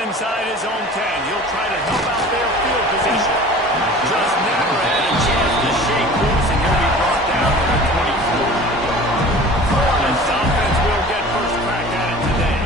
inside his own 10. He'll try to help out their field position. Just never had a chance to shake loose, and he'll be brought down to the 24. Florida's offense will get first crack at it today.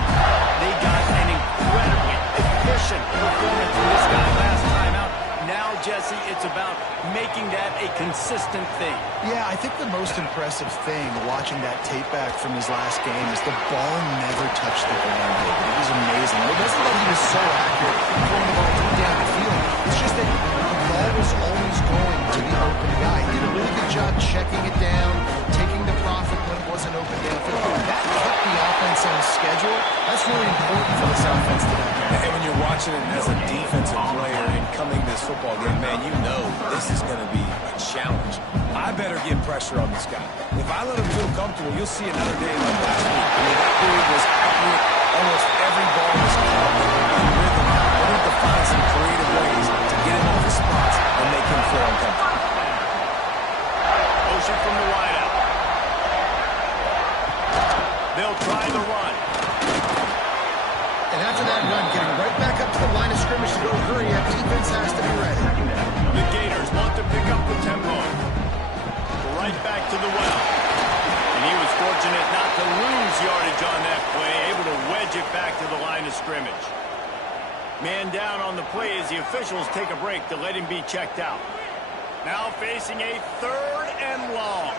They got an incredibly efficient performance from this guy last time out. Now, Jesse, it's about making that a consistent thing. Yeah, I think the most impressive thing watching that tape back from his last game is the ball never touched the ground, David. It was amazing. It wasn't like he was so accurate throwing the ball down the field. It's just that the ball was always going to the open guy. He did a really good job checking it down, taking the profit when it wasn't open downfield. That kept the offense on schedule. That's really important for this offense today. And when you're watching it as a defensive player and coming this football game, man, you know this is going to be a challenge. I better get pressure on this guy. If I let him feel comfortable, you'll see another day like last week. I mean, that dude was accurate. Almost every ball was caught in rhythm. We need to find some creative ways to get him off his spots and make him feel uncomfortable. Motion from the wideout. They'll try the run. And after that run, getting right back up to the line of scrimmage to go hurry up, defense has to be ready. The Gators want to pick up the tempo. Right back to the well. And he was fortunate not to lose yardage on that play, able to wedge it back to the line of scrimmage. Man down on the play as the officials take a break to let him be checked out. Now facing a 3rd and long.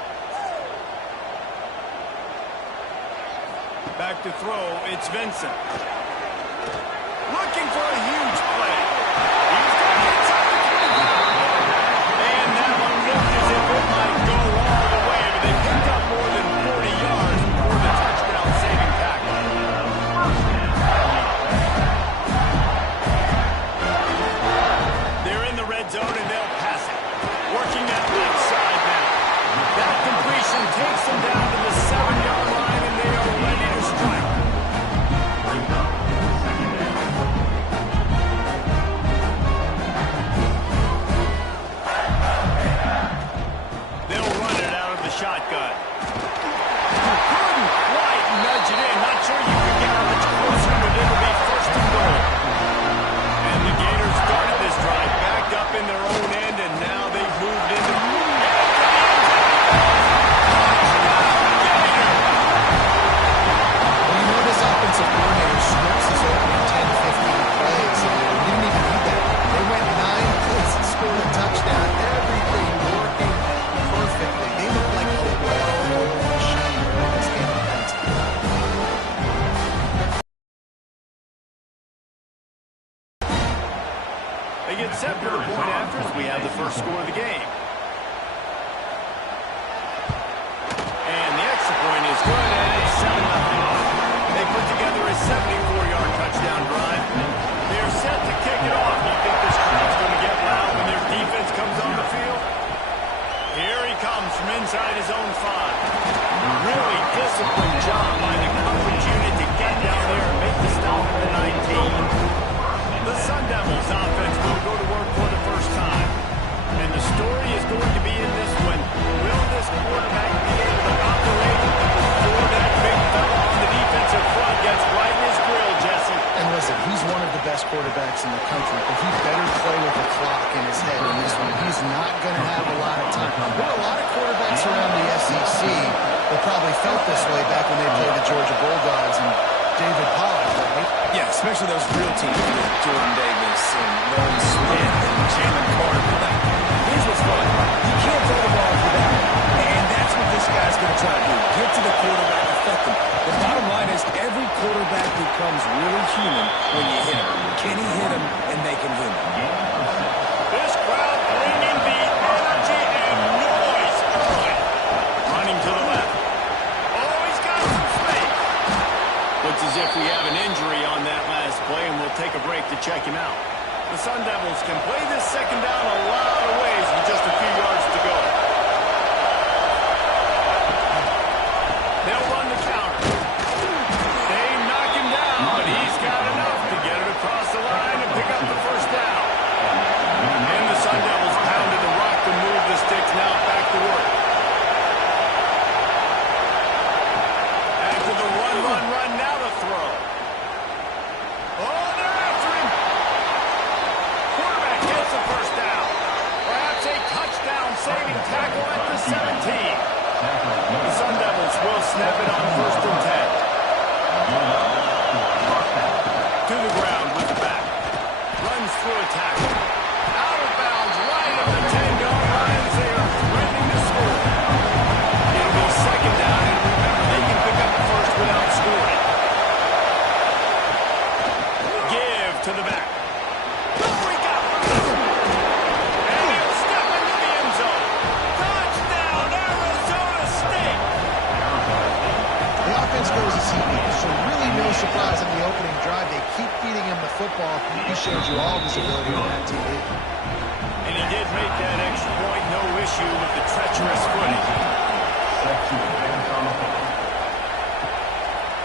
Back to throw, it's Vincent. Looking for a huge play. He's got it inside the 25. And that one looked as if it might go all the way, but they picked up more than 40 yards for the touchdown-saving tackle. They're in the red zone, and they'll pass it. Working that left side now. That completion takes them down to the 7-yard line, and they are ready to strike. Shotgun. Couldn't quite nudge it in. Not sure you could get much closer, but it'll be 1st and goal. And the Gators started this drive backed up in their own end, and now they've moved into Well, you know this offensive coordinator scripts his opening 10, 15 plays, and they didn't even need that. They went 9 plays and scored a touchdown. Everything working perfectly. They look like a well-oiled machine in this game offensively. They get set for the point after as we have the first score of the game. And the extra point is good, and it's 7-0. They put together a 74-yard touchdown drive. They're set to kick it off. You think this crowd's going to get loud when their defense comes on the field? Here he comes from inside his own 5. Really disciplined job by the coverage unit to get down there and make the stop at the 19. The Sun Devils offense will go to work for the first time. And the story is going to be in this one. Will this quarterback be able to operate before that big fella on the defensive front gets right in his grill, Jesse? And listen, he's one of the best quarterbacks in the country, but he better play with the clock in his head in this one. He's not going to have a lot of time. There are a lot of quarterbacks around the SEC that probably felt this way back when they played the Georgia Bulldogs and David Pollock, right? Yeah, especially those real teams with Jordan Davis and Nolan Smith and Jalen Carter. Here's what's fun. You can't throw the ball for that. And that's what this guy's going to try to do. Get to the quarterback, affect him. The bottom line is every quarterback becomes really human when you hit him. Can he hit him and make him human? This crowd bringing the energy and noise early. Running to the left. Oh, he's got some space. Looks as if we have an injury on that last play, and we'll take a break to check him out. The Sun Devils can play this second down a lot of ways with just a few yards to go. They'll run the counter. They knock him down, but he's got enough to get it across the line and pick up the first down. And the Sun Devils pounded the rock to move the sticks. Now back to work. After the run, now the throw. Oh, they're after snap it on 1st and 10. To the ground with the back. Runs through a tackle. Out of bounds, right at the 10-yard line as they are threatening to score. It'll be 2nd down, and remember, they can pick up the first without scoring. Give to the back. Goes as he needs. So really no surprise in the opening drive. They keep feeding him the football. He showed you all his ability on that TV. And he did make that extra point. No issue with the treacherous footing.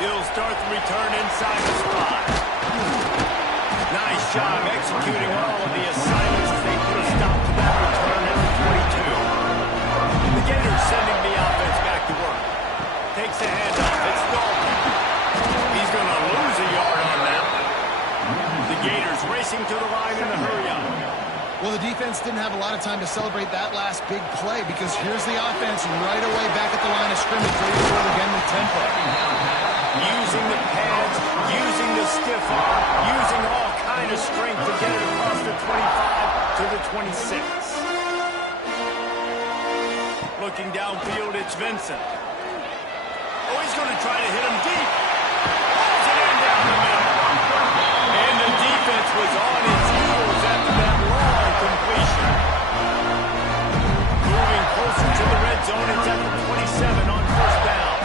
He'll start the return inside the spot. Nice job executing all of the assignments as they put a stop to that return at the 22. The Gators sending the offense back to work. Takes the handoff. It's Dalton. He's going to lose a yard on that one. The Gators racing to the line in the hurry-up. Well, the defense didn't have a lot of time to celebrate that last big play because here's the offense right away back at the line of scrimmage, ready to roll again with tempo. Using the pads, using the stiff arm, using all kind of strength to get it across the 25 to the 26. Looking downfield, it's Vincent. Oh, he's going to try to hit him deep. Pulls it in down the middle. And the defense was on its heels after that long completion. Moving closer to the red zone, it's at the 27 on 1st down.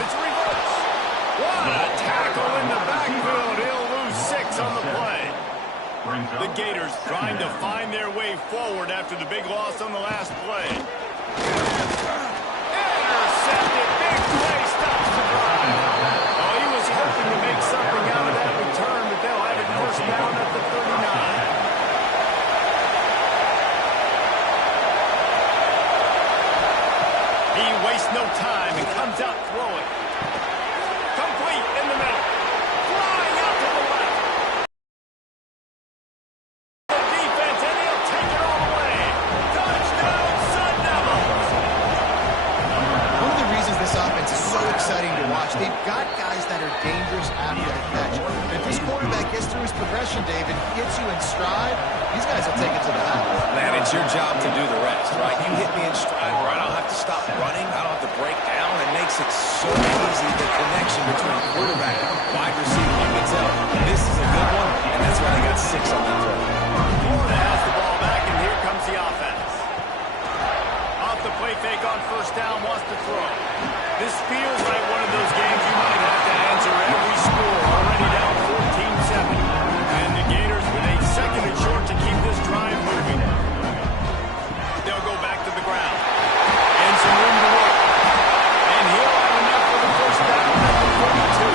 It's reverse. What a tackle in the backfield. He'll lose 6 on the play. The Gators trying to find their way forward after the big loss on the last play. Intercepted. Big play stops the drive. Oh, he was hoping to make something out of that return, but they'll have it 1st down at the 39. He wastes no time and comes out throwing. Complete in the middle. Flying out to the left. Exciting to watch. They've got guys that are dangerous after the catch. If this quarterback gets through his progression, David, gets you in stride, these guys will take it to the house. Man, it's your job to do the rest, right? You hit me in stride where I don't have to stop running, I don't have to break down. It makes it so easy, the connection between quarterback and wide receiver. You can tell this is a good one, and that's why they got 6 on that throw. Florida has the ball back, and here comes the offense. Off the play fake on 1st down, wants to throw. This feels like one of those games you might have to answer every score. Already down 14-7. And the Gators with a 2nd and short to keep this drive moving. They'll go back to the ground. And some room to work. And he'll have enough for the 1st down at the 42.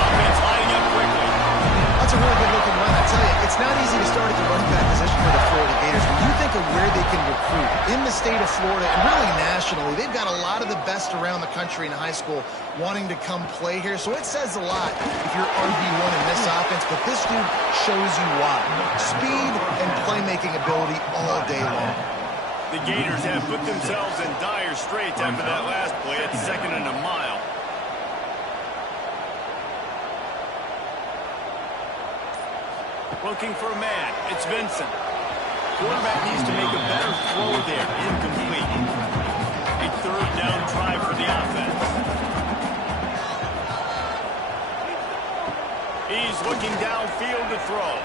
Offense lining up quickly. That's a really good looking run. I tell you, it's not easy to start at the running back position for the Florida Gators. When you think of where they can recruit in the state of Florida and really nationally, they've got a lot of the best around the country in high school wanting to come play here. So it says a lot if you're RB1 in this offense, but this dude shows you why. Speed and playmaking ability all day long. The Gators have put themselves in dire straits after that last play at 2nd and a mile. Looking for a man. It's Vincent. Quarterback needs to make a better throw there. Incomplete. A 3rd down try for the offense. He's looking downfield to throw.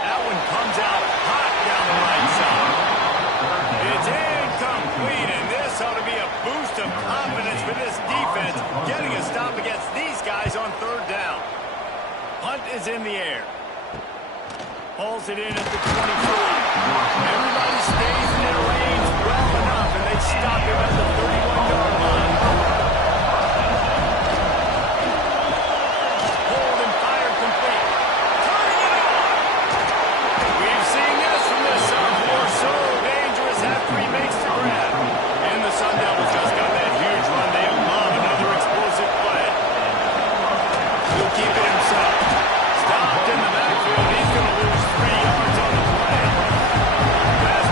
That one comes out hot down the right side. It's incomplete, and this ought to be a boost of confidence for this defense, getting a stop against these guys on 3rd down. Punt is in the air. Pulls it in at the 25. Everybody stays in their range well enough, and they stop him at the 31-yard line. Hold and fire complete. Turning it on. We've seen this from this sophomore. So dangerous after he makes the grab. And the Sun Devils just got that huge run. They love another explosive play. He'll keep it himself. Stopped in the backfield. He's going to lose 3 yards on the play. Pass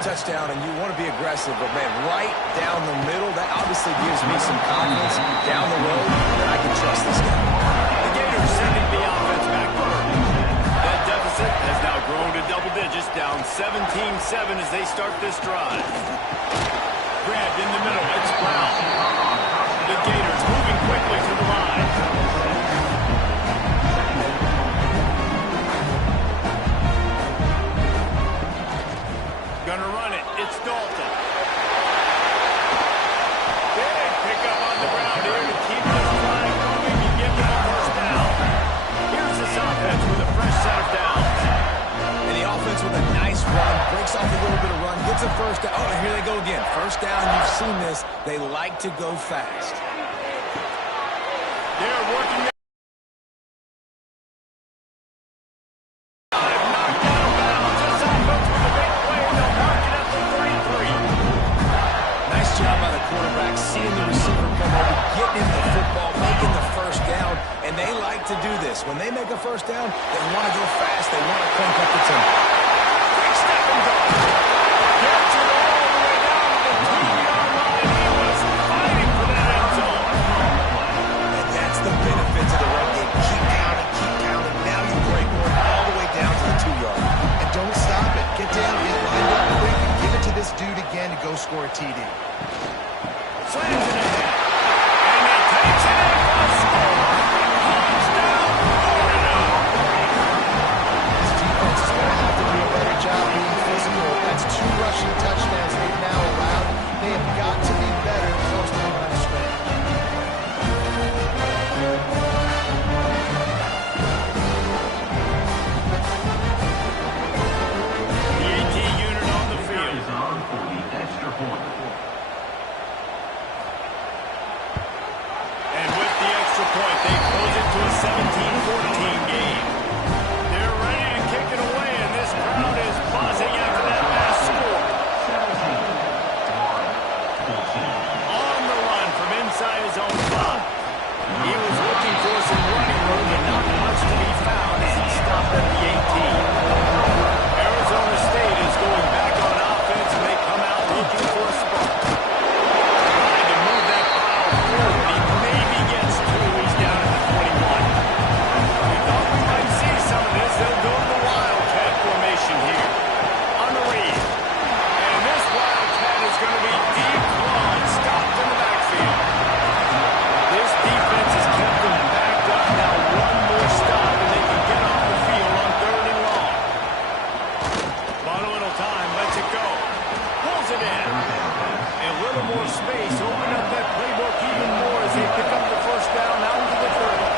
touchdown, and you want to be aggressive, but, man, right down the middle, that obviously gives me some confidence down the road that I can trust this guy. The Gators sending the offense back forward. That deficit has now grown to double digits, down 17-7 as they start this drive. Grabbed in the middle, it's Brown. The Gators moving quickly to the line. Gonna run it. It's Dalton. Big pickup on the ground here to keep this drive going and give them a first down. Here's this offense with a fresh set of downs. And the offense with a nice run, breaks off a little bit of run, gets a first down. Oh, and here they go again. First down, you've seen this. They like to go fast. They're working. To do this. When they make a first down, they want to go fast. They want to crank up the tempo. Quick step and go. Gets it all the way down to the 2-yard line. He was fighting for that end zone. And that's the benefit to the run game. Keep pounding, keep pounding. Now you break one all the way down to the 2-yard line. And don't stop it. Get down, get lined up quick, and give it to this dude again to go score a TD. Slams it ahead. And he takes it in for a score. Job being physical. That's 2 rushing touchdowns they've now allowed. They have got to be better close to the line of scrimmage. The AT unit on the field. Is on for the extra point. And with the extra point, they close it to a 17-14 game. They're ready to kick it away, and this crowd is buzzing after that last score. 17-14. On the run from inside his own 5. He was looking for some running room, but not much to be found as he stopped at the 18. Arizona State is going back on offense, and they come out looking for a spark. Trying to move that pile forward. He maybe gets 2. He's down at the 21. We thought we might see some of this. They'll go to the Wildcat formation here. On the read. And this Wildcat is going to be deep long, stopped in the backfield. This defense has kept them backed up. Now one more stop, and they can get off the field on 3rd and long. Bought a little time, lets it go. Pulls it in. A little more space, open up that playbook even more as they pick up the first down out into the 30.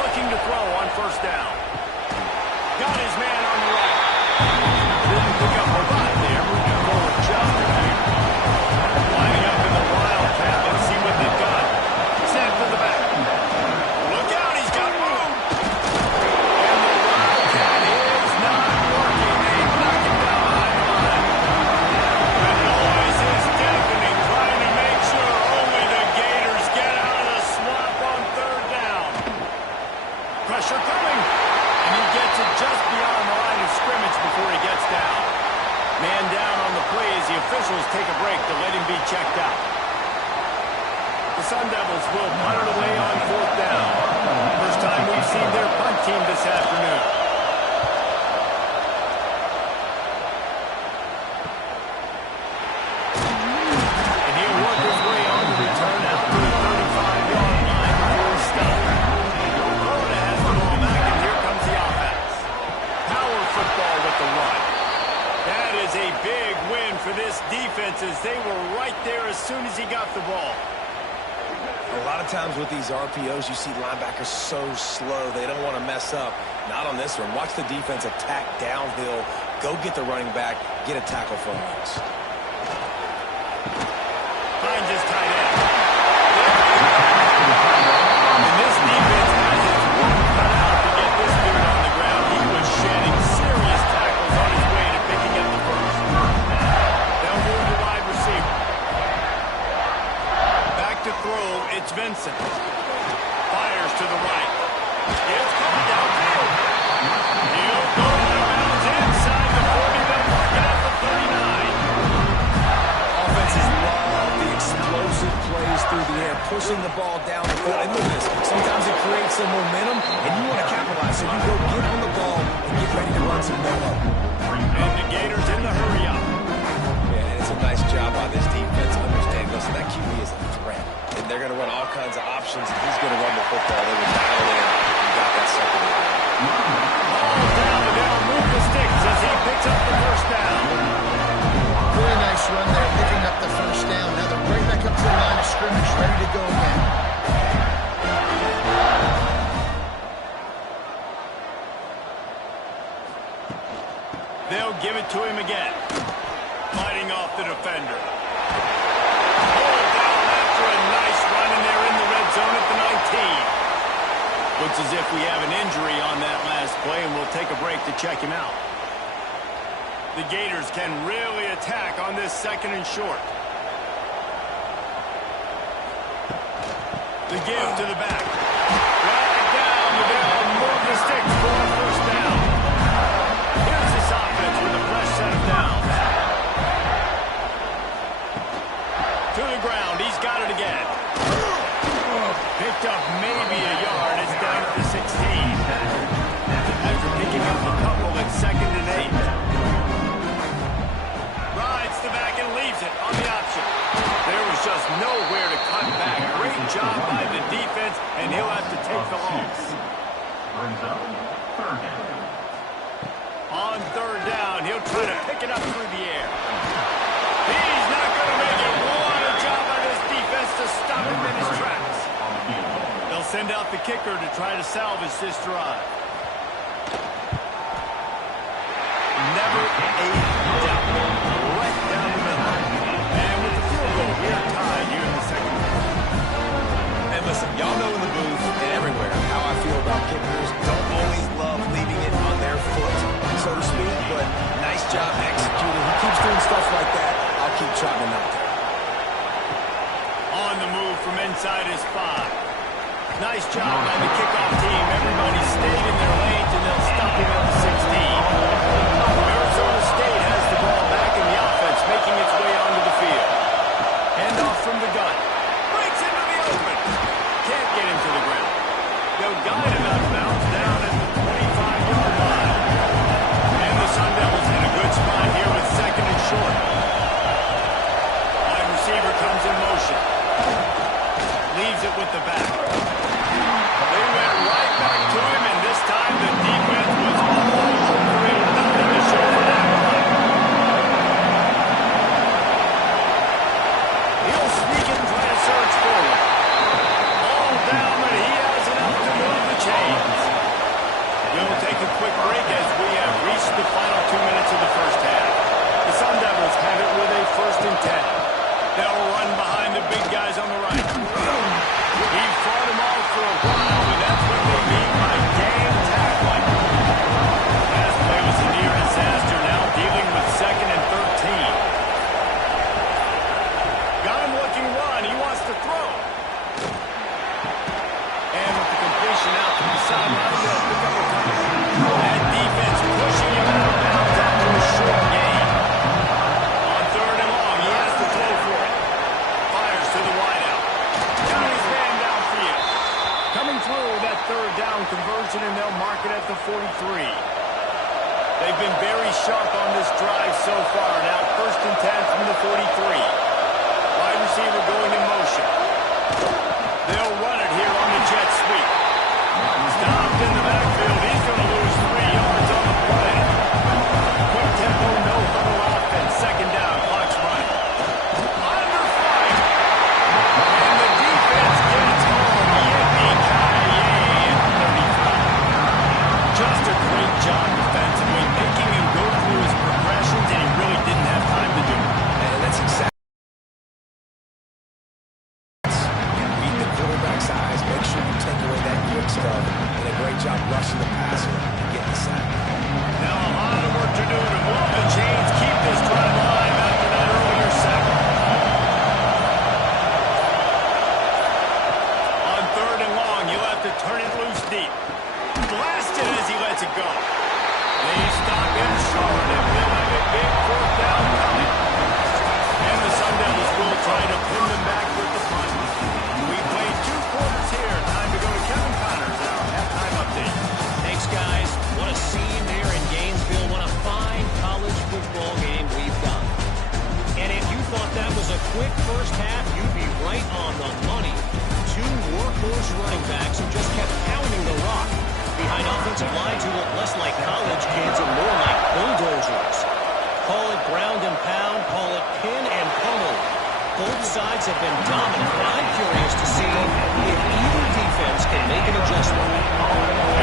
Looking to throw on first down. Got his man on the right. Didn't pick up a lot there. Moving forward just a bit. Lining up in the Wildcat. Let's see what they've got. Snap to the back. Look out, he's got room. And the Wildcat is not working. They knock him down behind the line. The noise is deafening, trying to make sure only the Gators get out of the swamp on 3rd down. Pressure coming. And he gets it just beyond the line of scrimmage before he gets down. Man down on the play as the officials take a break to let him be checked out. The Sun Devils will punt it away on 4th down. First time we've seen their punt team this afternoon. And he'll work his way on the return out to the 35-yard line before he's stopped. Florida has the ball back, and here comes the offense. Power football with the run. That is a big win for this defense as they were right there as soon as he got the ball. A lot of times with these RPOs, you see linebackers so slow. They don't want to mess up. Not on this one. Watch the defense attack downhill. Go get the running back. Get a tackle for once. Finds his tight end. And this defense has its work cut out to get this dude on the ground. He was shedding serious tackles on his way to picking up the first. They'll move the wide receiver. Back to throw, it's Vincent. Fires to the right. It's caught downfield. He'll go out of bounds inside the pushing the ball down the field. And look at this. Sometimes it creates some momentum, and you want to capitalize. So you go get on the ball and get ready to run some no-up. And the Gators in the hurry up. Yeah, it's a nice job by this defense. Understand, listen, that QB is a threat. And they're going to run all kinds of options, and he's going to run the football. They will dial in. You got that second down. Ball down, and they'll move the sticks as he picks up the first down. Really nice run there, picking up the first down. Now they're right back up to the line of scrimmage, ready to go again. They'll give it to him again. Fighting off the defender. Pulled down after a nice run, and they're in the red zone at the 19. Looks as if we have an injury on that last play, and we'll take a break to check him out. The Gators can really attack on this second and short. The give to the back. Right down, but they'll move the sticks for a first down. Here's this offense with a fresh set of downs. To the ground, he's got it again. Picked up maybe a yard. It's down to the 16. After picking up a couple at 2nd and 8. Rides the back and leaves it on the option. There was just nowhere to cut back. Great job by the defense, and he'll have to take the loss. Brings up third down. On third down, he'll try to pick it up through the air. He's not going to make it. What a job by this defense to stop him in his tracks. They'll send out the kicker to try to salvage this drive. Never a doubt. Right down the middle. And with the field goal, we are tied here in the second half. And listen, y'all know in the booth and everywhere how I feel about kickers. Don't always love leaving it on their foot, so to speak, but nice job executing. He keeps doing stuff like that. I'll keep trotting him out there. On the move from inside his 5. Nice job by the kickoff team. Everybody stayed in their lanes, and they'll stop him at the 16. Arizona State has the ball back in the offense, making its way onto the field. Handoff from the gun. Breaks into the open. Can't get him to the ground. They'll guide him out of bounds down at the 25-yard line. And the Sun Devils in a good spot here with 2nd and short. Wide receiver comes in motion. Leaves it with the back. They went right back to him, and this time the defense was all over him. Nothing to show for that one. He'll sneak it and try to surge forward. All down, but he has enough to move the chains. We'll take a quick break as we have reached the final 2 minutes of the first half. The Sun Devils have it with a 1st and 10. They'll run behind the big guys on the right. He fought them all for a while, and that's what they mean by game tackling. Last play was a near disaster, now dealing with 2nd and 13. Got him looking run. He wants to throw. And with the completion out to the sideline, they'll pick up a touchdown. That defense pushing him out of bounds after a short gain. On 3rd and long, he has to throw for it. Fires to the wideout. Got his man downfield. Coming through that 3rd down conversion, and they'll mark it at the 43. They've been very sharp on this drive so far. Now 1st and 10 from the 43. Wide receiver going in motion. They'll run it here on the jet sweep. Stopped in the backfield. He's going to lose 3 yards on the play. Quick tempo, no huddle offense. 2nd down, clock's running. Under fire. And the defense gets home. Yippee-ki-yay at 35. Just a great job defensively, making him go through his progressions, and he really didn't have time to do it. And that's exactly. You beat the quarterback's eyes. Make sure you take away that quick stuff. And a great job rushing the passer and getting the sack. Now a lot of work to do to move the chains, keep this drive alive after that earlier sack. On 3rd and long, you'll have to turn it loose deep. Blasted as he lets it go. They stop him short, and they'll have a big 4th down coming. And the Sun Devils will try to pin them back with the punt. We've have been dominant, and I'm curious to see if either defense can make an adjustment.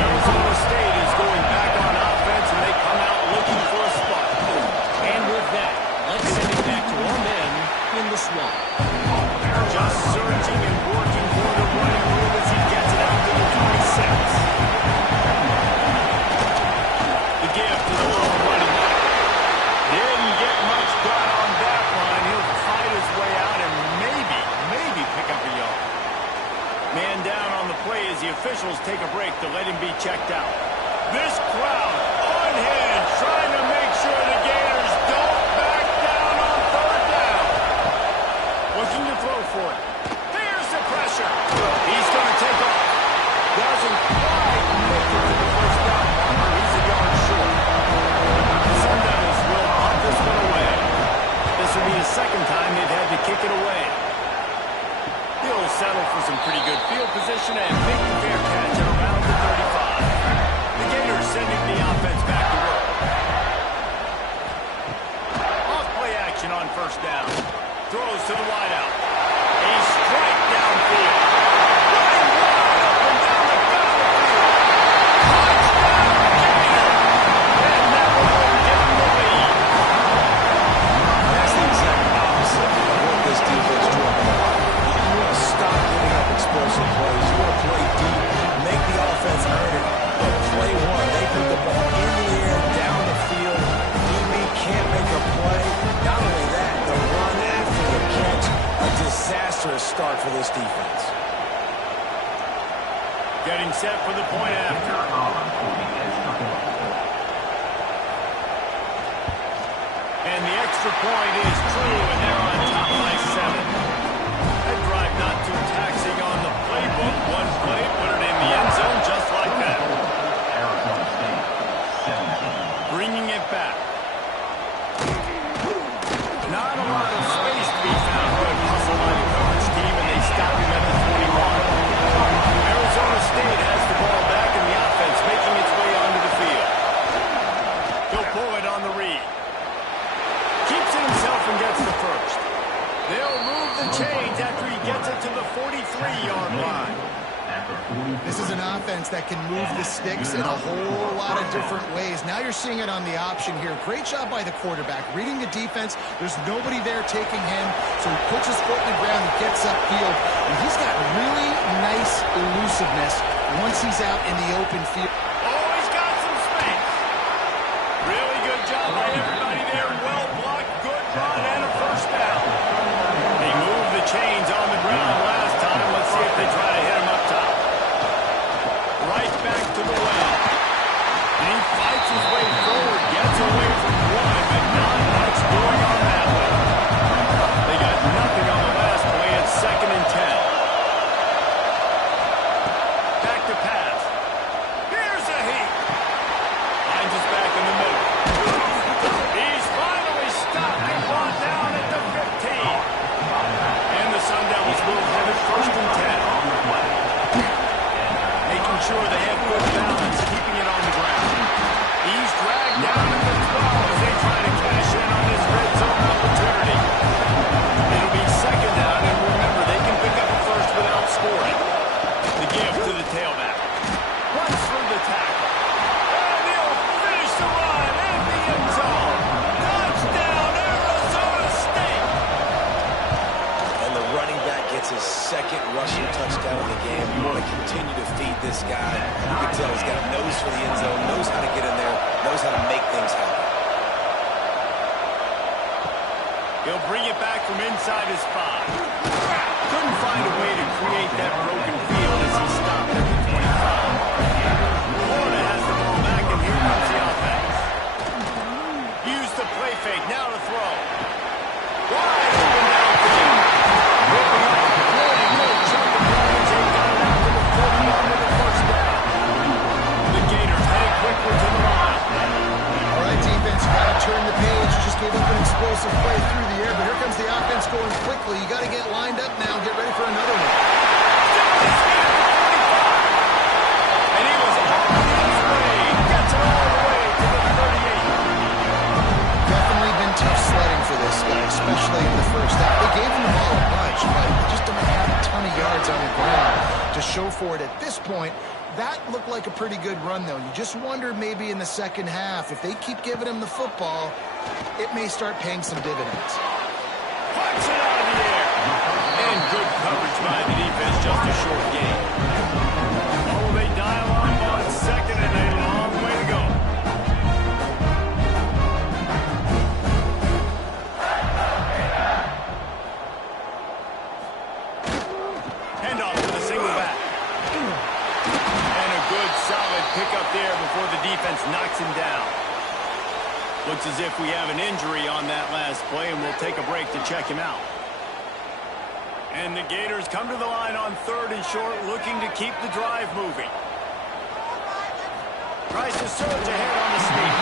Arizona State is going back on offense, and they come out looking for a spark. And with that, let's send it back to our men in the swamp. Just searching and working for the running room as he gets it out to the 26. The give to the little running back. Didn't get much done on that one. He'll fight his way out and maybe pick up a yard. Man down on the play as the officials take a break to let him be checked out. This crowd on hand trying to make sure the Gators don't back down on third down. Looking to throw for it. Here's the pressure. He's going to take off. Doesn't quite make it to the first down marker. He's a yard short. The Sun-Devils will punt this one away. This will be the second time they've had to kick it away. He'll settle for some pretty good field position and make the fair catch at around the 35. The Gators sending the offense back to work. Off play action on first down. Throws to the wideout. A strike downfield. Running wide up and down the gut of the field. Touchdown, Gator! And that one will give him the lead. That's the exact opposite of what this defense drew up in the line. You want to stop giving up explosive plays. You want to play deep, make the offense earn it. But play one, they put the ball in the air, down the field. EB can't make a play. Not only that, the run after the catch, a disastrous start for this defense. Getting set for the point after. And the extra point is true, and they're on top by 7. That drive not too taxing on the playbook. One play, put it in the end zone just like that. Arizona State, 17. Bringing it back. Not a lot of space to be found. Good hustle by the coverage team, and they stop him at the 21. Arizona State has the ball back, and the offense making its way onto the field. He'll pull it on the read. Keeps it himself and gets the first. They'll move the chains after he gets it to the 43-yard line. This is an offense that can move the sticks in a whole lot of different ways. Now you're seeing it on the option here. Great job by the quarterback. Reading the defense, there's nobody there taking him, so he puts his foot in the ground and gets upfield. And he's got really nice elusiveness once he's out in the open field. Oh, he's got some space. Really good job by everybody there. Well blocked, good run, and a first down. They moved the chains on the ground last time. Let's see if they try to hit him up top. Right back to the well. And he fights his way forward, gets away from one, but not much doing on that one. They got nothing on the last play. It's 2nd and 10. Back to pass. Here's a heat. Finds us back in the middle. He's finally stopped and brought down at the 15. And the Sun-Devils will have it 1st and 10. Making sure they have good balance, keeping it on the ground. He's dragged down at the 12 as they try to cash in on this red zone opportunity. It'll be 2nd down, and remember, they can pick up a first without scoring. The give to the tailback. Runs through the tackle. And he'll finish the run in the end zone. Touchdown, Arizona State! And the running back gets his 2nd rushing touchdown of the game. You want to continue to feed this guy. You can tell he's got a nose for the end zone, knows how to get in there, knows how to make things happen. He'll bring it back from inside his 5. Couldn't find a way to create that broken field as he stopped at the 25. Florida has the ball back, and here comes the offense. Use the play fake, now to throw. Wide open downfield. Ripping up a really good chunk of yards. They got it out to the 41 with the first down. The Gators headed quickly to the line. All right, defense, you got to turn the page. You just gave up an explosive play through the air, but here comes the offense going quickly. You got to get lined up now and get ready for another one. And he was on his way. Gets it all the way to the 38. Definitely been tough sledding for this guy, especially in the first half. They gave him the ball a bunch, but show for it at this point. That looked like a pretty good run, though. You just wonder maybe in the second half, if they keep giving him the football, it may start paying some dividends. Punch it out of the air. And good coverage by the defense, just a short gain. Oh, they dial on second, and a long way to go. Handoff to the single back. And a good, solid pickup there before the defense knocks him down. Looks as if we have an injury on that last play, and we'll take a break to check him out. And the Gators come to the line on 3rd and short, looking to keep the drive moving. Tries to surge ahead on the sneak.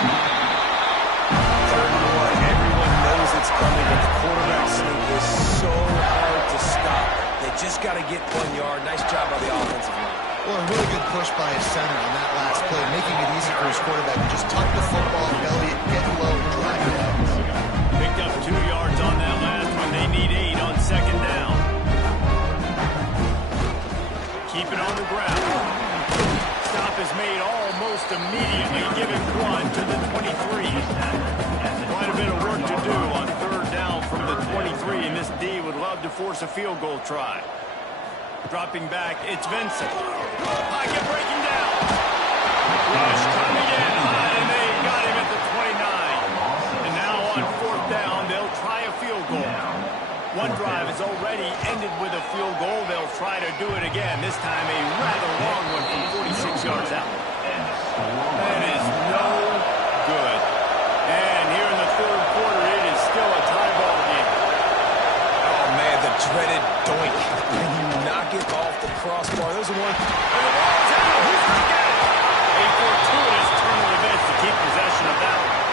3rd and 1. Everyone knows it's coming, but the quarterback sneak is so hard to stop. They just got to get 1 yard. Nice job by the offensive line. Well, a really good push by his center on that last play, making it easy for his quarterback to just tuck the football, belly it, get low, and drive it out. Picked up 2 yards on that last one. They need 8 on 2nd down. Keep it on the ground. Stop is made almost immediately, giving 1 to the 23. Quite a bit of work to do on 3rd down from the 23, and this D would love to force a field goal try. Dropping back, it's Vincent. Pocket breaking down. Rush coming in high, and they got him at the 29. And now on 4th down, they'll try a field goal. One drive has already ended with a field goal. They'll try to do it again. This time a rather long one from 46 yards out. That is no good. And here in the 3rd quarter, it is still a tie ball game. Oh, man, the dreaded doink. When you knock it off the crossbar, there's one. And the ball's out. Who's going to get it? A fortuitous turn of events to keep possession of that one.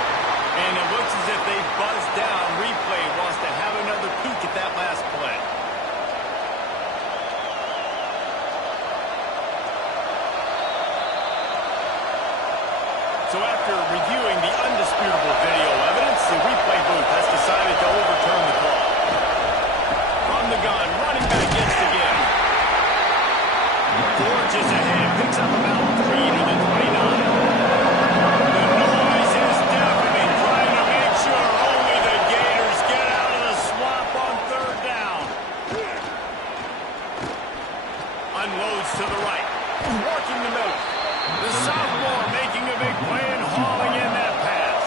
And it looks as if they buzzed down. Replay wants to have another peek at that last play. So after reviewing the undisputable video evidence, the replay booth has decided to overturn the call. From the gun, running back gets the give. Forges ahead, picks up about 3 to the 29. The noise is deafening, trying to make sure only the Gators get out of the swamp on 3rd down. Unloads to the right, working the middle. The sophomore making a big play and hauling in that pass.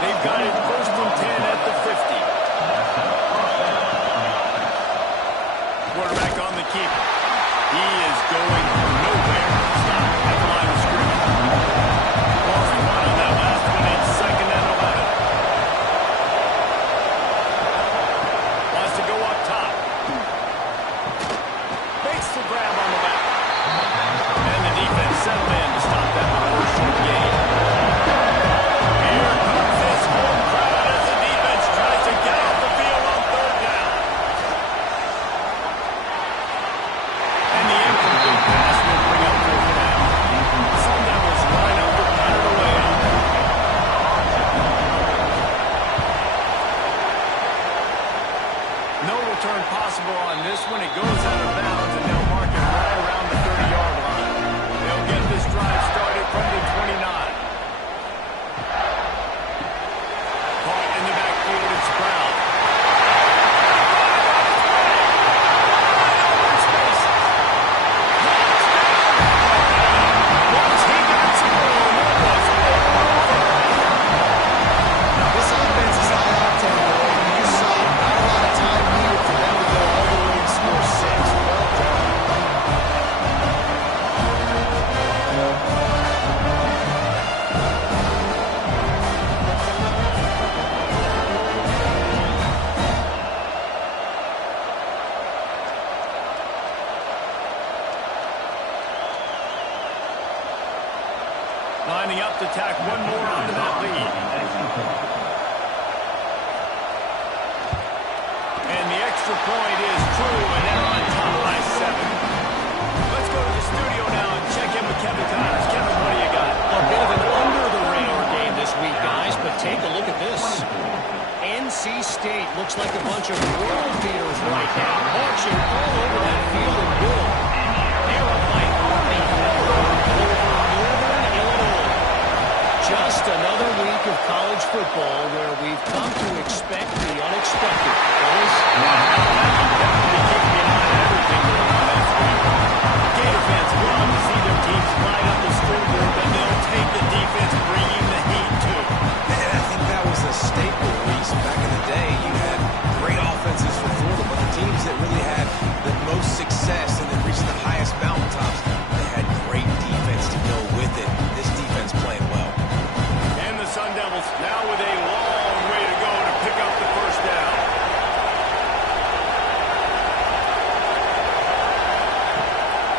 They've got it 1st and 10 at the 50. Quarterback on the keeper. He is going nowhere. Stop at the line of scrimmage. Lost 1 on that last one. It's 2nd and 11. Wants to go up top. Makes the grab on the back. And the defense settled in to stop that first short gain. Here comes this home crowd as the defense tries to get off the field on 3rd down. And the incomplete pass will bring up 4th down. Sun Devils line up to pattern away. No return possible on this one. It goes out of bounds, and they'll mark it right around the 30-yard line. They'll get this drive started from the 29. Caught in the backfield, it's Brown. Once he got some room, it was over. This offense is high octane, boy. You saw not a lot of time needed for them to go all the way and score 6. Well done. Lining up to tack one more onto that lead. And the extra point is true, and they're on top by 7. Let's go to the studio now and check in with Kevin Connors. Kevin, what do you got? A bit of an under-the-radar game this week, guys, but take a look at this. NC State looks like a bunch of world beaters right now, marching all over that field and good. They're up week of college football where we've come to expect the unexpected. Fellas? Definitely keeping an eye on everything going on this week. Gator fans love to see their teams light up the scoreboard, but they'll take the defense bringing the heat too. And I think that was a staple, Reese. Back in the day, you had great offenses for Florida, but the teams that really had the most success and that reached the highest mountaintops, they had great defense to go with it. This defense playing well. And the Sun Devils now with a long way to go to pick up the first down.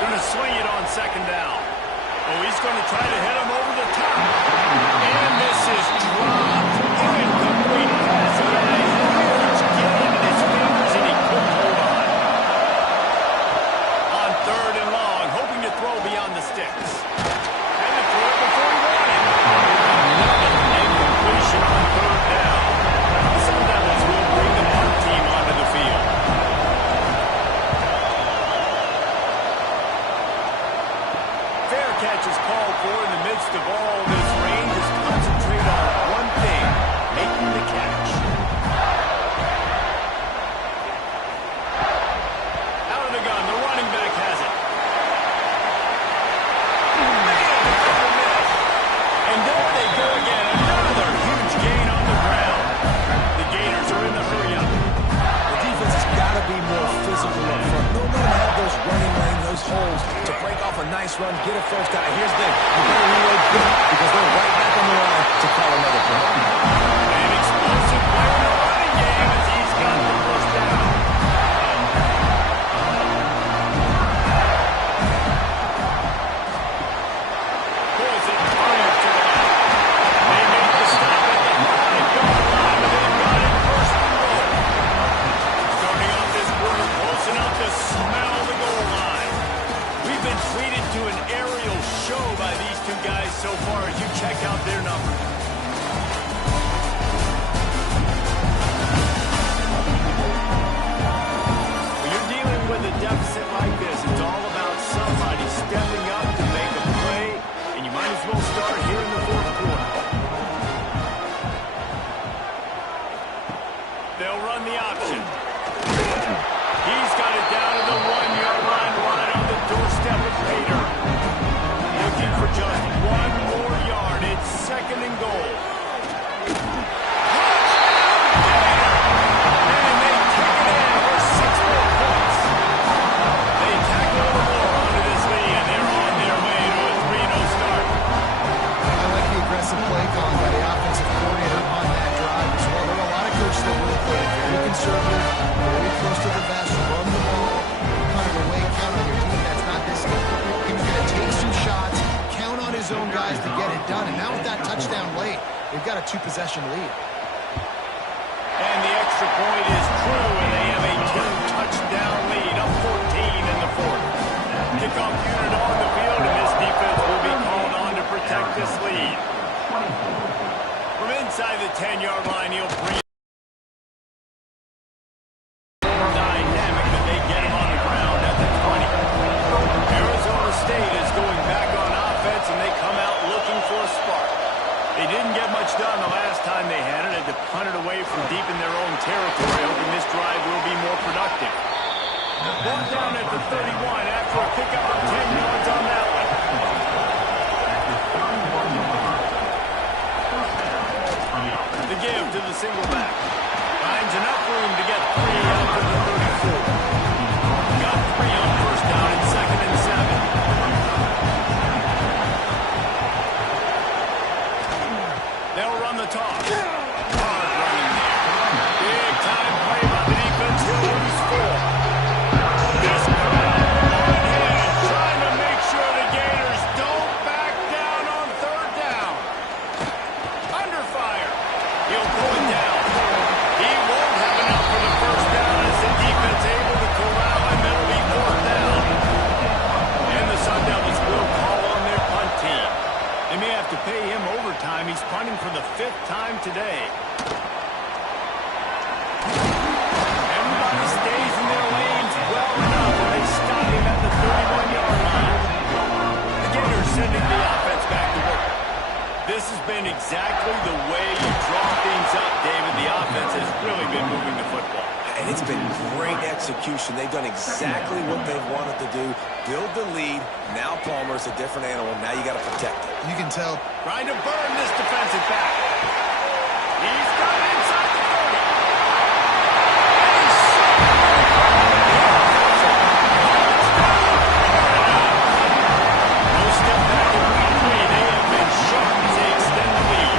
Going to swing it on second down. Oh, he's going to try to hit him over the top. And this is dropped. Incomplete pass. He had a huge gain in his fingers, and he couldn't hold on. On third and long, hoping to throw beyond the sticks. And to throw it before he wanted. Another incompletion on third down. The Sun Devils will bring the punt team onto the field. Fair catch is called for in the midst of all this rain. Just concentrate on one thing, making the catch. Out of the gun, the running back has it. And there they go again, another huge gain on the ground. The Gators are in the hurry-up. The defense has got to be more physical up front. Don't let them have those running lanes, those holes to break off a nice run, get a first down. Here's the thing. You better reload quick because they're right back on the line to call another play. An explosive play in the running game as he's got the first down. Pulls it far to the left. They make the stop at the 5-yard line, and they've got it first and goal. Starting off this quarter close enough to smell the goal line. We've been treated to an aerial show by these two guys so far as you check out their numbers. When you're dealing with a deficit like this, it's all about somebody stepping up to make a play, and you might as well start here in the fourth quarter. They'll run the option. He's got it down to the 1-yard line, right on the doorstep of Pater. Looking for just one more yard. It's second and goal. And they kick it in for 6 more points. They tack a little more onto this lead, and they're on their way to a 3-0 start. I like the aggressive play call by the offensive coordinator on that drive as well. There are a lot of coaches that will play very conservative, very close to the vest, run the ball, kind of away, count on your team. That's not this game. He's going to take some shots, count on his own guys to get it done. And now with that touchdown late, they've got a 2-possession lead. And the extra point is true, and they have a 2-touchdown lead, up 14 in the fourth. Kickoff unit on the field, and this defense will be called on to protect this lead. From inside the 10-yard line, he'll bring dynamic, but they get him on the ground at the 20. Arizona State is going back on offense, and they come out looking for a spark. They didn't get much done the last time they had it, to punt it away from deep in their own territory, hoping this drive will be more productive. Brought down at the 31 after a pickup of 10 yards on that one. The give to the single back. Finds enough room to get 3 out to the 34. Got 3 on first down and second and 7. They'll run the toss. Hard running there. Big time play by the defense. He'll lose 4. This crowd on hand, trying to make sure the Gators don't back down on third down. Under fire. He'll pull it down. He won't have enough for the first down as the defense able to corral him. It'll be fourth down. And the Sun Devils will call on their punt team. They may have to pay him overtime. He's punting for the 5th time today. Everybody stays in their lanes well enough, and they stop him at the 31-yard line. The Gators sending the offense back to work. This is been exactly the way you draw things up, David. The offense has really been moving the football. And it's been great execution. They've done exactly what they've wanted to do. Build the lead. Now Palmer's a different animal. Now you got to protect it. You can tell. Trying to burn this defensive back. He's got it inside the 30. No step back in week 3. They have been sharp as they extend the lead.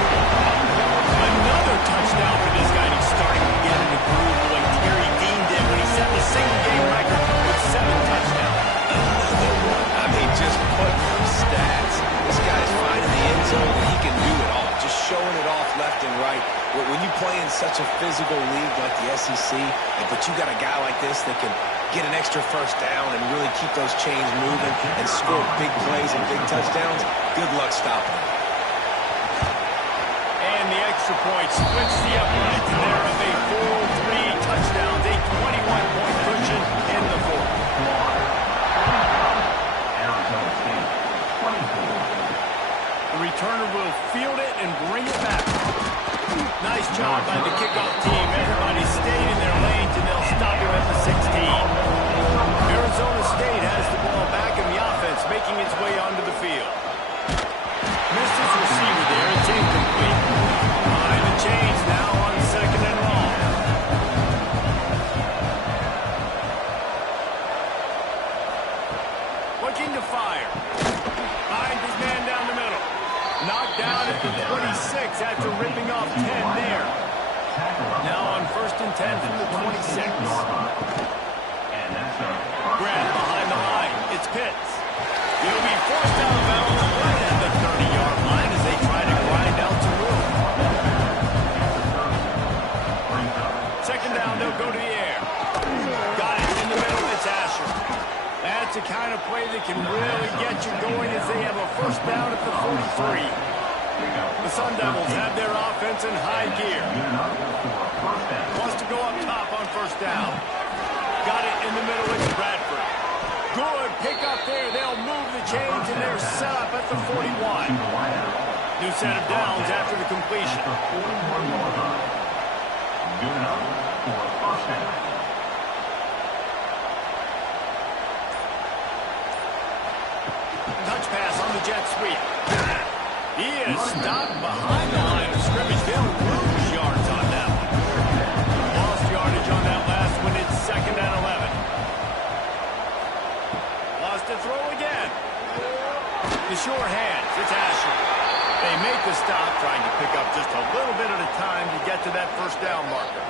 Another touchdown for this guy. He's starting to get in the groove like Terry Dean did when he set the single-game record with 7 touchdowns. Another one. I mean, just putting up stats. This guy's finding the end zone, and he can do it all. Just showing it off left and right. When you play in such a physical league like the SEC, but you got a guy like this that can get an extra first down and really keep those chains moving and score big plays and big touchdowns, good luck stopping him. And the extra point splits the uprights. They're up a full 3 touchdowns, a 21-point cushion in the fourth. Arizona State, 24. The returner will field it and bring it back. Nice job by the kickoff team. Everybody stayed in their lanes, and they'll stop him at the 16. Arizona State has the ball back in the offense, making its way onto the field. Missed his receiver there. It's incomplete. Behind the chains now on 2nd and long. Looking to fire. Finds his man down the middle. Knocked down at the 26 after ripping off 10 there. Now on 1st and 10 from the 26. Grab behind the line. It's Pitts. He'll be forced out of bounds right at the 30-yard line as they try to grind out some room. 2nd down, they'll go to the air. Got it in the middle. It's Asher. That's the kind of play that can really get you going as they have a 1st down at the 43. The Sun Devils have their offense in high gear. Wants to go up top on 1st down. Got it in the middle. It's Bradford. Good pick up there. They'll move the chains, and they're set up at the 41. New set of downs after the completion. Good enough for a 1st down. Touch pass on the jet sweep. He is stopped behind the line of scrimmage. They'll lose yards on that one. Lost yardage on that last one. It's 2nd and 11. Lost to throw again. The sure hands. It's Asher. They make the stop, trying to pick up just a little bit at a time to get to that 1st down marker.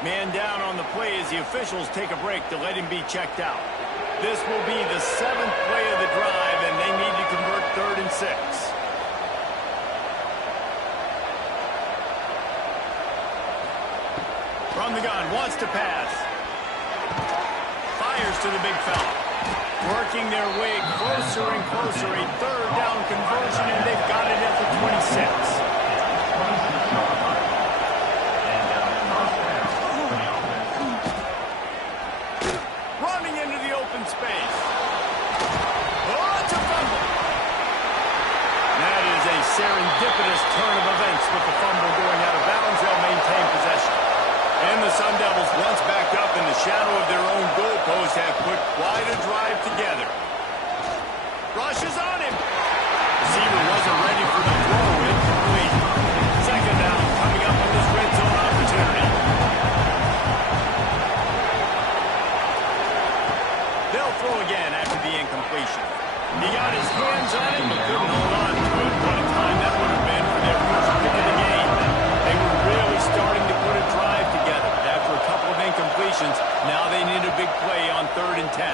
Man down on the play as the officials take a break to let him be checked out. This will be the 7th play of the drive, and they need to convert 3rd and 6. From the gun, wants to pass. Fires to the big fella. Working their way closer and closer. A 3rd down conversion, and they've got it at the 26. Running into the open space. Oh, it's a fumble. That is a serendipitous turn of events with the fumble going out of bounds. They'll maintain possession. And the Sun Devils, once backed up in the shadow of their own goalpost, have put quite a drive together. Rushes on him. Receiver wasn't ready for the throw. Incomplete. 2nd down coming up on this red zone opportunity. They'll throw again after the incompletion. He got his hands on it, but couldn't hold on to it. What a time that would have been for their first pick of the game. They were really starting to put a drive together. After a couple of incompletions, now they need a big play on 3rd and 10.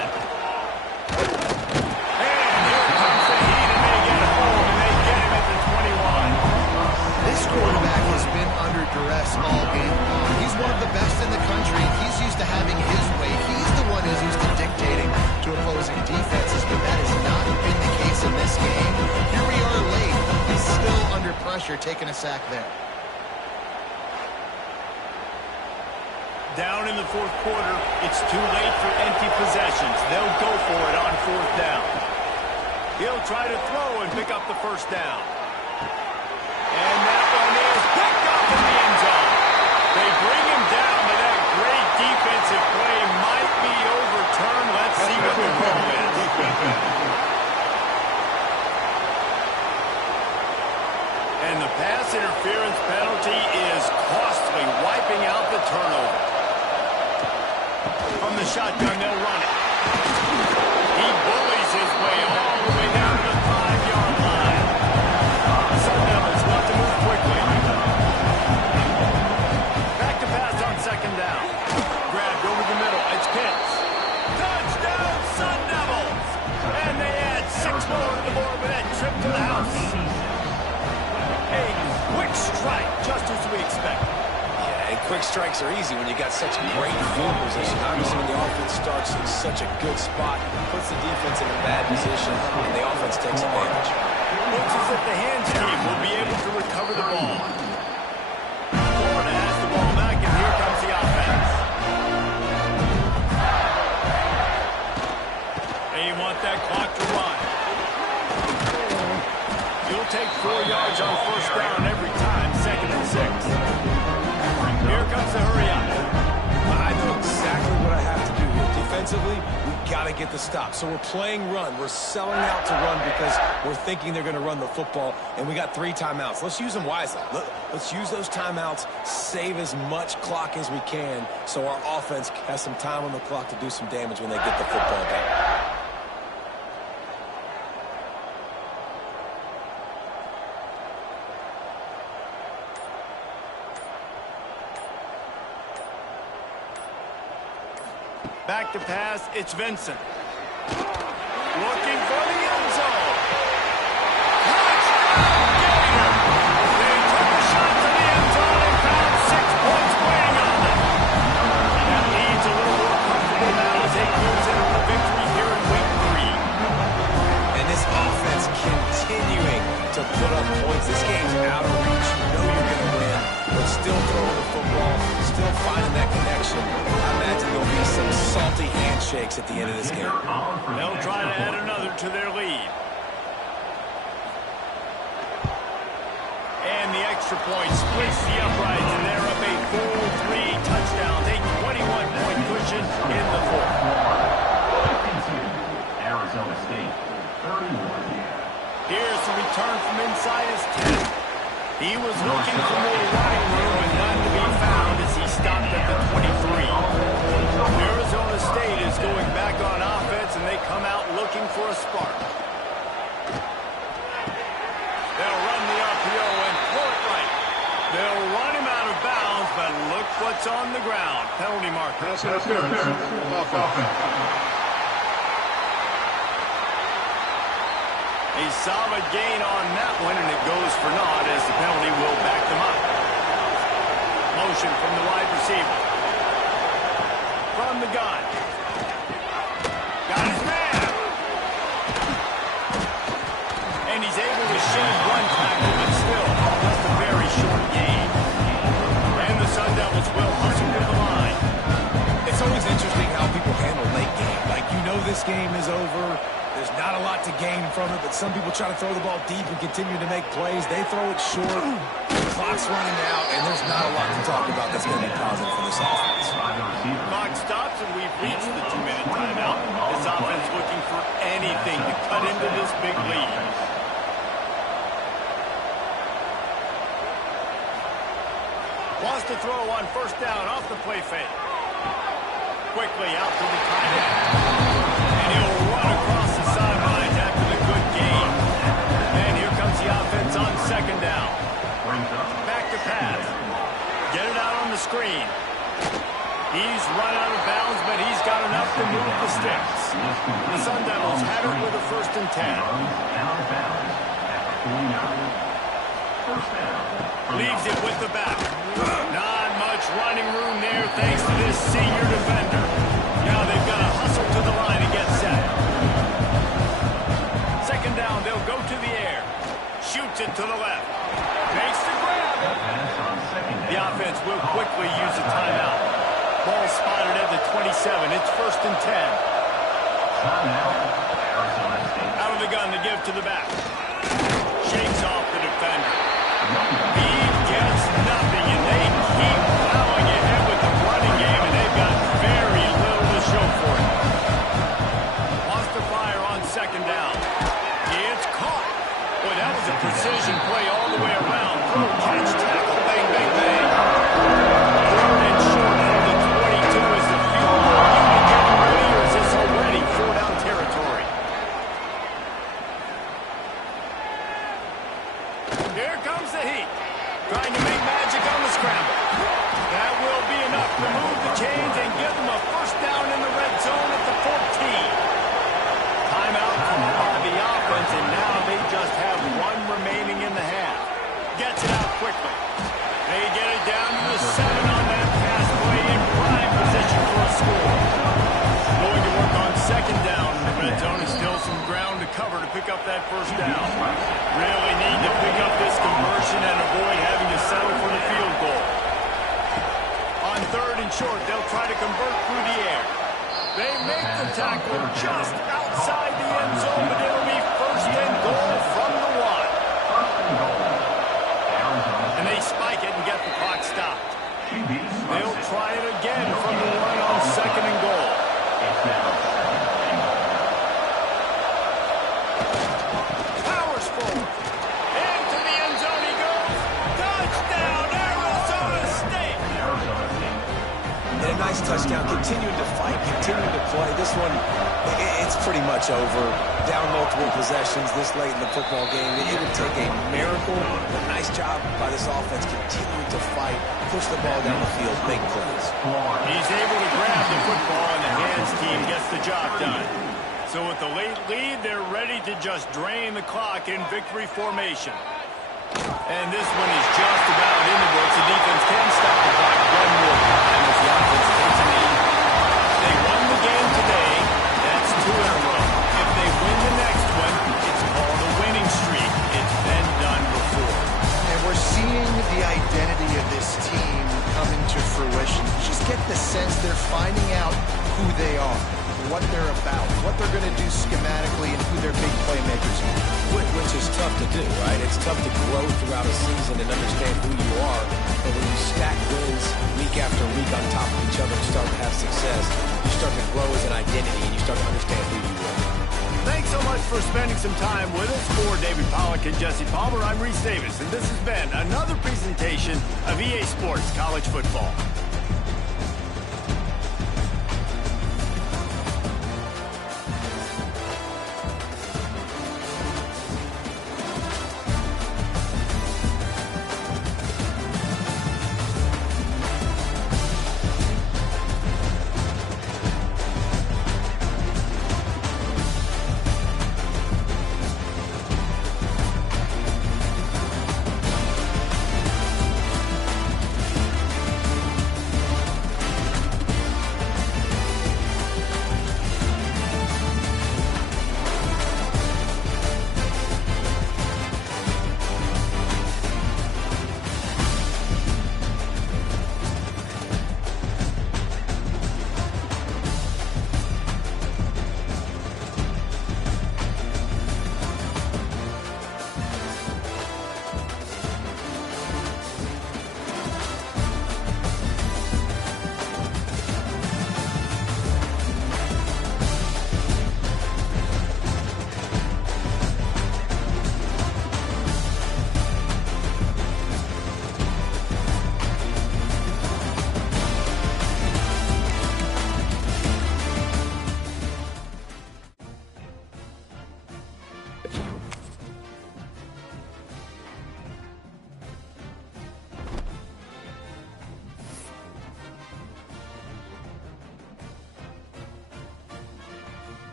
And here comes the heat, and they get home, and they get him at the 21. This quarterback has been under duress all game long. He's one of the best in the country. He's used to having his way. He's the one who's used to dictating to opposing defenses, but that has not been the case in this game. Here we are late. He's still under pressure, taking a sack there. Down in the 4th quarter, it's too late for empty possessions. They'll go for it on 4th down. He'll try to throw and pick up the 1st down. And the pass interference penalty is costly, wiping out the turnover. From the shotgun, they'll run it. He bullies his way all the way down to the 5-yard line. Sun Devils want to move quickly. Back to pass on second down. Grabbed over the middle. It's Pitts. Touchdown, Sun Devils! And they add 6 more to the board with that trip to the house. A quick strike, just as we expected. Yeah, and quick strikes are easy when you got such great field position. Obviously, when the offense starts in such a good spot, puts the defense in a bad position, and the offense takes advantage. Looks as if the hands team will be able to recover the ball. Florida has the ball back, and here comes the offense. They want that clock to run. You'll take 4 yards on first down every time, 2nd and 6. Here comes the hurry up. I know exactly what I have to do here. Defensively, we've got to get the stop. So we're playing run. We're selling out to run because we're thinking they're going to run the football, and we got 3 timeouts. Let's use them wisely. Let's use those timeouts, save as much clock as we can so our offense has some time on the clock to do some damage when they get the football back. Back to pass, it's Vincent. Looking for the end zone. Touchdown, Gator! They took a shot to the end zone and found 6 points waiting on them. That leads a little more comfortable now as they close in on a victory here in week 3. And this offense continuing to put up points. This game's out of reach. You know you're going to win, but still throwing the football, still finding that connection. I imagine there'll be some salty handshakes at the end of this game. They'll try to add another to their lead. And the extra point splits the uprights, and they're up a full 3 touchdowns, a 21-point cushion in the 4th. Arizona State, 31. Here's the return from inside his 10. He was looking for more running room and none to be found as he stopped at the 23. Arizona State is going back on offense, and they come out looking for a spark. They'll run the RPO and pull it right. They'll run him out of bounds, but look what's on the ground. Penalty marker. A solid gain on that one, and it goes for naught as the penalty will back them up. Motion from the wide receiver. From the gun. Got his man. And he's able to shed 1 tackle, but still just a very short gain. And the Sun Devils will hustle to the line. It's always interesting how people handle late game. Like, you know this game is over. There's not a lot to gain from it, but some people try to throw the ball deep and continue to make plays. They throw it short. The clock's running out, and there's not a lot to talk about that's going to be positive for this offense. Clock stops, and we've reached the 2-minute timeout. This offense looking for anything to cut into this big lead. Wants to throw on first down off the play fake. Quickly out to the tight end. And he'll run across the sidelines after the good gain. And here comes the offense on second down. Back to pass. Get it out on the screen. He's run out of bounds, but he's got enough to move the sticks. The Sun Devils have it with a 1st and 10. Leaves it with the back. Not much running room there thanks to this senior defender. Now they've got to hustle to the line and get set. Second down, they'll go to the air. Shoots it to the left. Makes the grab. The offense will quickly use a timeout. Ball spotted at the 27. It's 1st and 10. Out of the gun to give to the back. Shakes off the defender. He gets nothing, and they keep plowing ahead with the running game, and they've got very little to show for it. Wants to fire on second down. It's caught. Boy, that was a precision play all the other way around. Throw, catch, tackle, bang, bang, bang. Third and short from the 22 is the field goal unit getting ready, or is this already 4-down territory? Here comes the heat. Trying to make magic on the scramble. That will be enough to move the chains and give them a first down in the red zone at the 14. Timeout called by the offense, and now they just have one remaining in the half. Gets it out quickly. They get it down to the 7 on that pass play in prime position for a score. Going to work on second down in the red zone. Is still some ground to cover to pick up that first down. Really need to pick up this conversion and avoid having to settle for the field goal. On third and short, they'll try to convert through the air. They make the tackle just outside the end zone, but it'll be first and goal from the 1. And they spike it and get the clock stopped. They'll try it again from the 1 on second and goal. Powers forward. Into the end zone he goes. Touchdown, Arizona State. And a nice touchdown, continuing to fight, continuing to play. This one, it's pretty much over. Down multiple possessions this late in the football game. It would take a miracle. A nice job by this offense, continuing to fight, push the ball down the field, make plays. He's able to grab the football, and the hands team gets the job done. So with the late lead, they're ready to just drain the clock in victory formation. And this one is just about in the books. The defense can stop the clock one more time as the offense takes a lead. They won the game today. That's 2 in a row. If they win the next one, it's called a winning streak. It's been done before. And we're seeing the identity of this team come into fruition. Just get the sense they're finding out who they are, what they're about, what they're going to do schematically, and who their big playmakers are. Which is tough to do, right? It's tough to grow throughout a season and understand who you are. But when you stack wins week after week on top of each other and start to have success, you start to grow as an identity and you start to understand who you are. Thanks so much for spending some time with us. For David Pollack and Jesse Palmer, I'm Reese Davis, and this has been another presentation of EA Sports College Football.